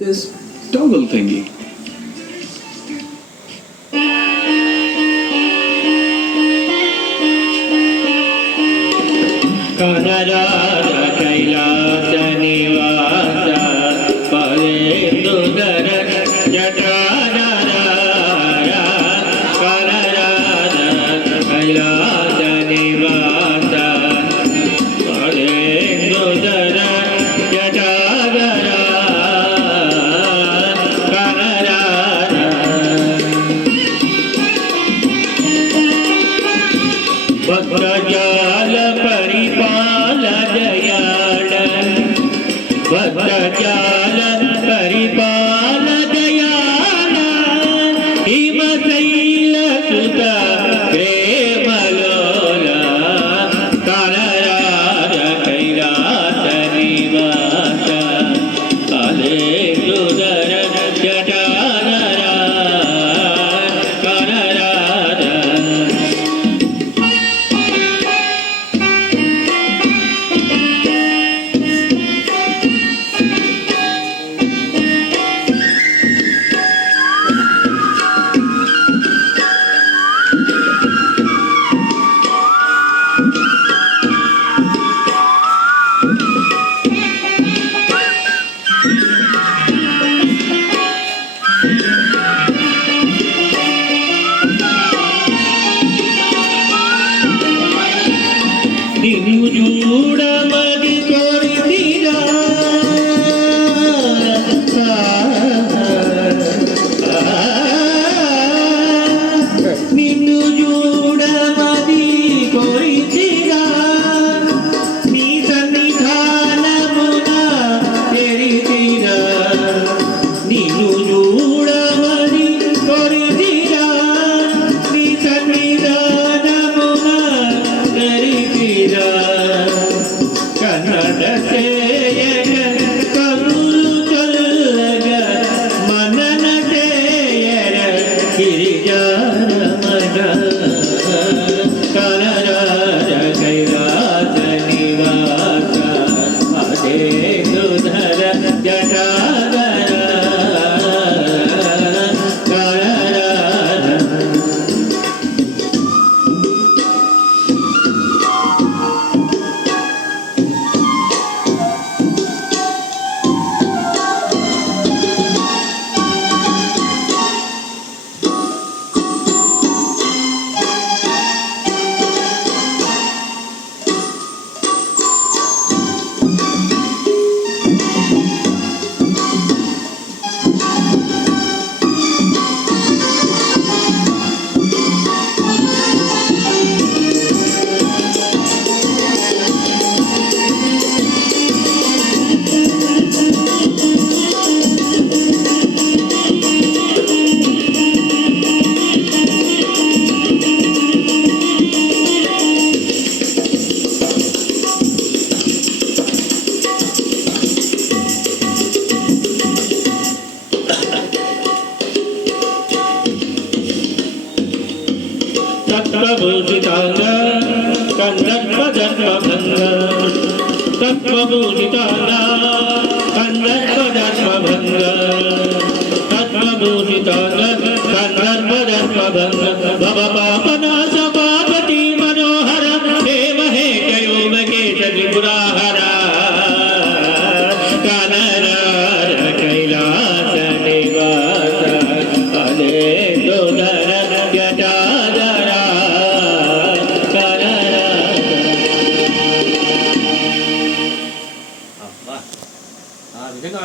this toggle thingy. भक्तजाल परिपाल Dayal भक्तजाल परिपाल Dayal हिमशैल सुत प्रेमलोला कालराज कैलास निवास काले सुदर जटाधरा कालराज నిన్ను చూడమని కోరితిరా నిన్ను చూడమని కోరితిరా నీ సన్నిధానమున తెరితిరా నిన్ను చూడమని కోరితిరా నీ సన్నిధానమున తెరితిరా కన్నడ సేయగ కరులు చల్లగ మనన చేయర గిరిజారమణ కలరాజ కైలాస నివాస అదే సుధర జటాధర కలరాజ तत्त्वभूषितांग कंदर्पदर्पभंग तत्त्वभूषितांग कंदर्पदर्पभंग तत्त्वभूषितांग कंदर्पदर्पभंग भवपापनाश पापति मनोहर देव हे जयो महेश त्रिपुराहर कानरार कैलास निवास अले सुधर जटाधर ఆ విధంగా